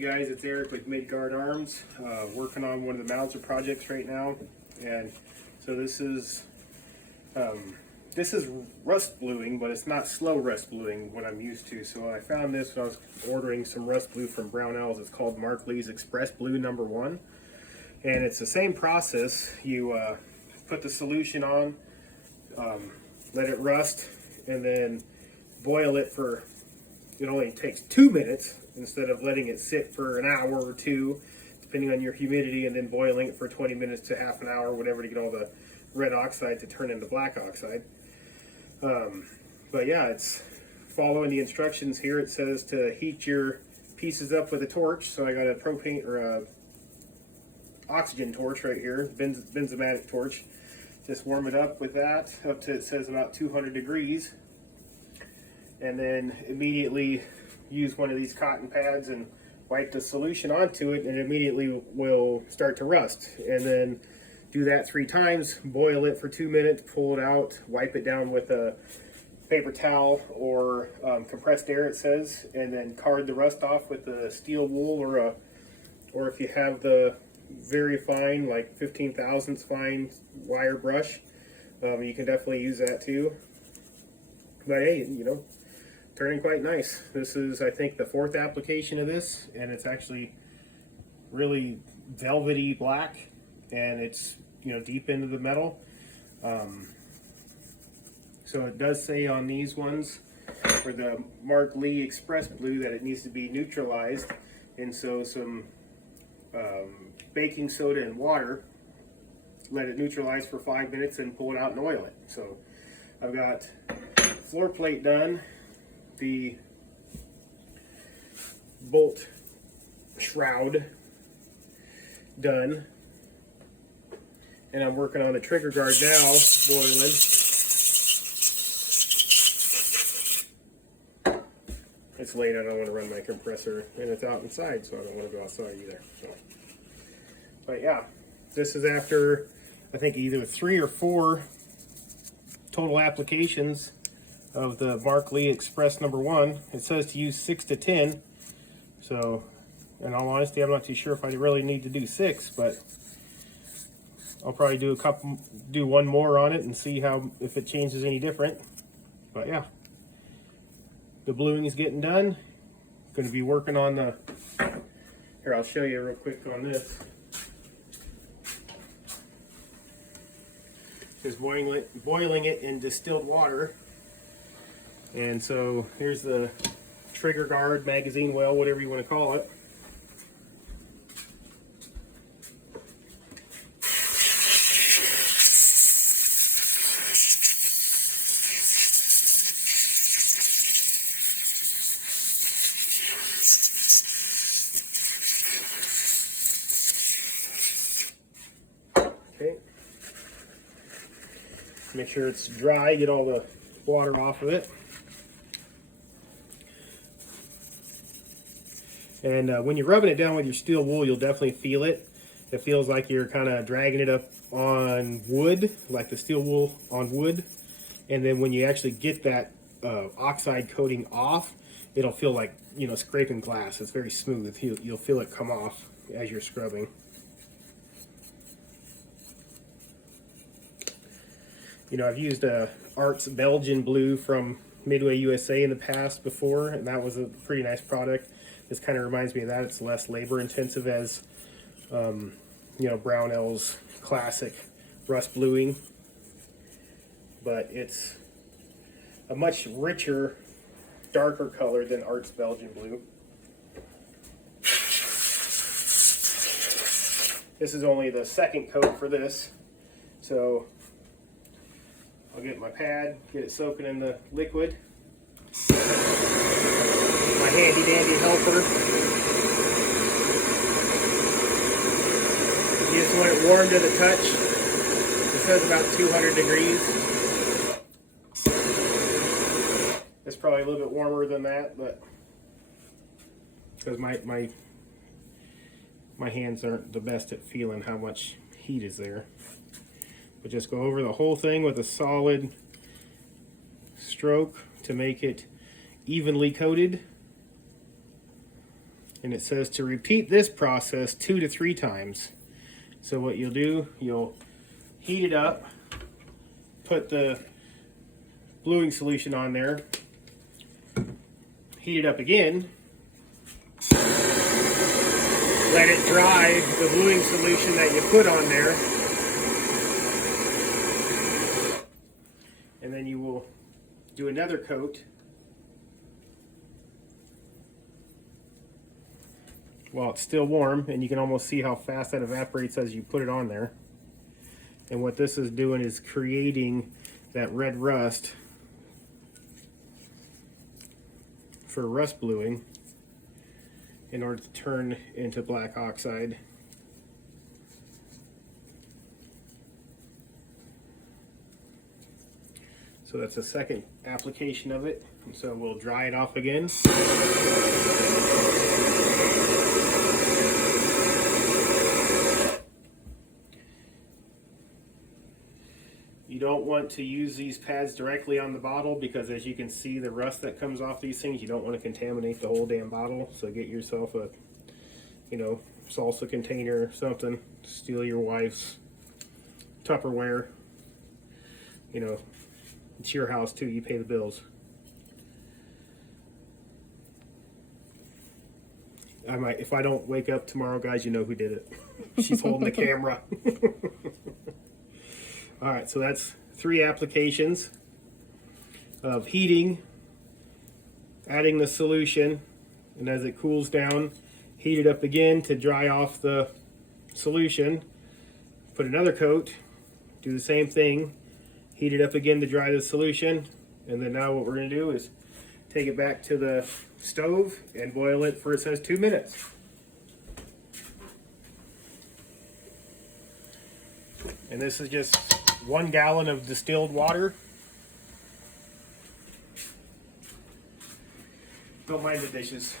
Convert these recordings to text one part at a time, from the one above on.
you guys, it's Eric with Midgard Arms, working on one of the Mauser projects right now. And so this is rust bluing, but it's not slow rust bluing what I'm used to. So I found this when I was ordering some rust blue from Brownells. It's called Mark Lee's Express Blue #1, and it's the same process. You put the solution on, let it rust, and then boil it for, it only takes 2 minutes instead of letting it sit for an hour or two, depending on your humidity, and then boiling it for 20 minutes to half an hour, whatever, to get all the red oxide to turn into black oxide. But yeah, it's following the instructions here. It says to heat your pieces up with a torch. So I got a propane or a oxygen torch right here, benzomatic torch. Just warm it up with that up to, it says, about 200 degrees. And then immediately use one of these cotton pads and wipe the solution onto it, and it immediately will start to rust. And then do that 3 times, boil it for 2 minutes, pull it out, wipe it down with a paper towel or compressed air, it says, and then card the rust off with a steel wool, or if you have the very fine, like 15 thousandths fine wire brush, you can definitely use that too. But hey, you know, turning quite nice. This is, I think, the 4th application of this, and it's actually really velvety black, and it's, you know, deep into the metal. So it does say on these ones for the Mark Lee Express Blue that it needs to be neutralized, and so some baking soda and water, let it neutralize for 5 minutes, and pull it out and oil it. So I've got floor plate done, the bolt shroud done, and I'm working on the trigger guard now, boiling. It's late, I don't want to run my compressor, and it's out inside, so I don't want to go outside either. So, but yeah, this is after, I think, either 3 or 4 total applications of the Mark Lee Express #1. It says to use 6 to 10. So, in all honesty, I'm not too sure if I really need to do 6, but I'll probably do one more on it and see if it changes any different. But yeah, the bluing is getting done. Going to be working on the, here, I'll show you real quick on this. Just boiling it in distilled water. And so here's the trigger guard, magazine well, whatever you want to call it. Okay. Make sure it's dry, get all the water off of it. And when you're rubbing it down with your steel wool, you'll definitely feel it. It feels like you're kind of dragging it up on wood, like the steel wool on wood. And then when you actually get that oxide coating off, it'll feel like, you know, scraping glass. It's very smooth. You'll feel it come off as you're scrubbing. You know, I've used Art's Belgian Blue from Midway USA in the past before, and that was a pretty nice product. This kind of reminds me of that. It's less labor intensive as, you know, Brownell's classic rust bluing, but it's a much richer, darker color than Art's Belgian Blue. This is only the 2nd coat for this, so I'll get my pad, get it soaking in the liquid. My handy dandy helper. You just want it warm to the touch. It says about 200 degrees. It's probably a little bit warmer than that, but because my hands aren't the best at feeling how much heat is there. But just go over the whole thing with a solid stroke to make it evenly coated. And it says to repeat this process 2 to 3 times. So what you'll do, you'll heat it up, put the bluing solution on there, heat it up again, let it dry the bluing solution that you put on there, and then you will do another coat while it's still warm, and you can almost see how fast that evaporates as you put it on there. And what this is doing is creating that red rust for rust bluing in order to turn into black oxide. So that's the second application of it. And so we'll dry it off again. You don't want to use these pads directly on the bottle because, as you can see, the rust that comes off these things, you don't want to contaminate the whole damn bottle. So get yourself a, salsa container or something. Steal your wife's Tupperware. It's your house too, you pay the bills. If I don't wake up tomorrow, guys, you know who did it. She's holding the camera. Alright, so that's 3 applications of heating, adding the solution, and as it cools down, heat it up again to dry off the solution, put another coat, do the same thing, heat it up again to dry the solution, and then now what we're going to do is take it back to the stove and boil it for, it says, 2 minutes. And this is just 1 gallon of distilled water. Don't mind the dishes.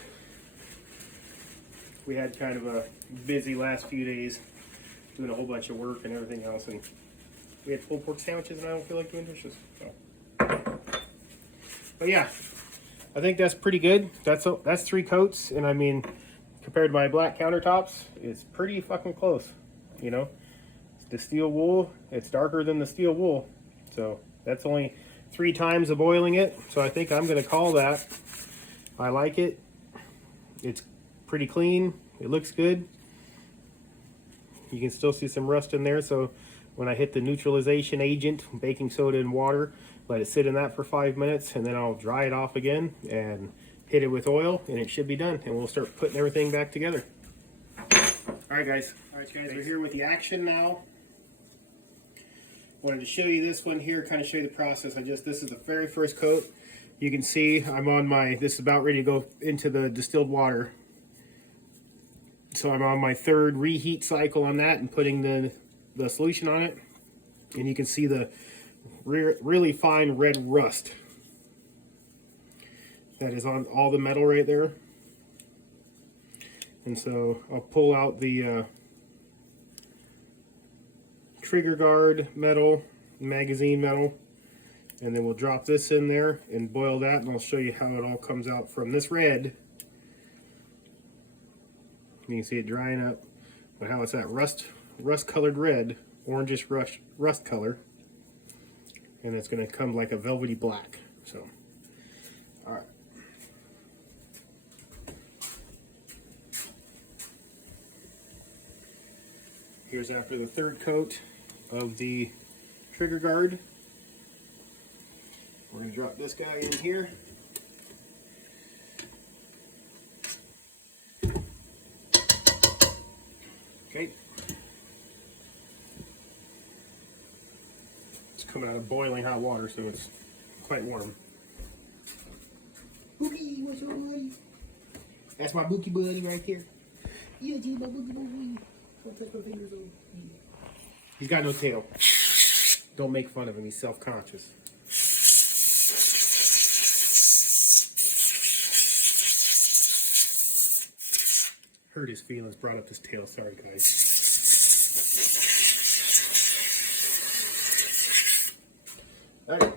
We had kind of a busy last few days doing a whole bunch of work and everything else, and we had pulled pork sandwiches, and I don't feel like doing dishes. So. But yeah, I think that's pretty good. That's 3 coats, and I mean, compared to my black countertops, it's pretty fucking close. The steel wool, it's darker than the steel wool. So that's only 3 times of boiling it. So I think I'm going to call that. I like it. It's pretty clean. It looks good. You can still see some rust in there. So when I hit the neutralization agent, baking soda and water, let it sit in that for 5 minutes, and then I'll dry it off again and hit it with oil, and it should be done. And we'll start putting everything back together. All right, guys. We're here with the action now. Wanted to show you this one here, kind of show you the process. This is the very first coat. You can see I'm on this is about ready to go into the distilled water. So I'm on my 3rd reheat cycle on that and putting the solution on it. And you can see the really fine red rust that is on all the metal right there. And so I'll pull out the trigger guard metal, magazine metal, and then we'll drop this in there and boil that, and I'll show you how it all comes out from this red. You can see it drying up, but how it's that rust colored red, orangish rust color, and it's going to come like a velvety black. So, all right. Here's after the 3rd coat of the trigger guard. We're going to drop this guy in here. Okay. It's coming out of boiling hot water, so it's quite warm. Bookie, what's your buddy? That's my Bookie buddy right there. Yeah, G, my Bookie buddy. Don't touch my fingers on. He's got no tail. Don't make fun of him. He's self-conscious. Hurt his feelings. Brought up his tail. Sorry, guys. All right.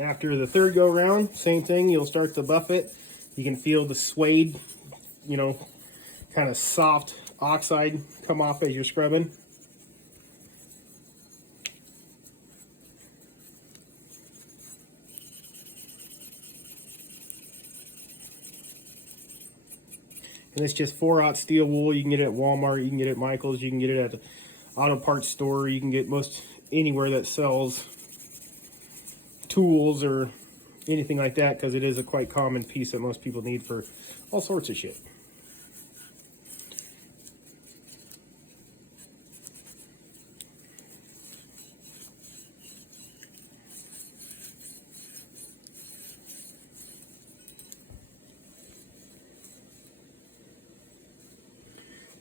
After the 3rd go round, same thing. You'll start to buff it. You can feel the suede you know, kind of soft oxide come off as you're scrubbing. And it's just 4/0 steel wool. You can get it at Walmart, you can get it at Michael's, you can get it at the auto parts store, you can get most anywhere that sells tools or anything like that, because it is a quite common piece that most people need for all sorts of shit.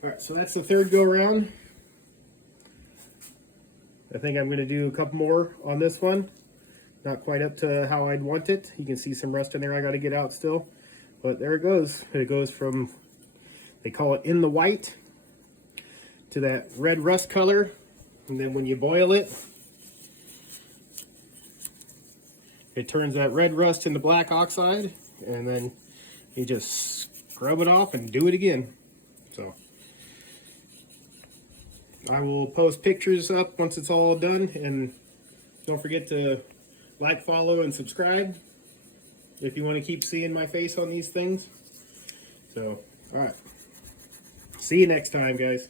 Alright, so that's the third go around. I think I'm going to do a couple more on this one. Not quite up to how I'd want it. You can see some rust in there I got to get out still. But there it goes. It goes from, they call it in the white, to that red rust color. And then when you boil it, it turns that red rust into black oxide. And then you just scrub it off and do it again. So I will post pictures up once it's all done. And don't forget to like, follow, and subscribe if you want to keep seeing my face on these things. So, all right. See you next time, guys.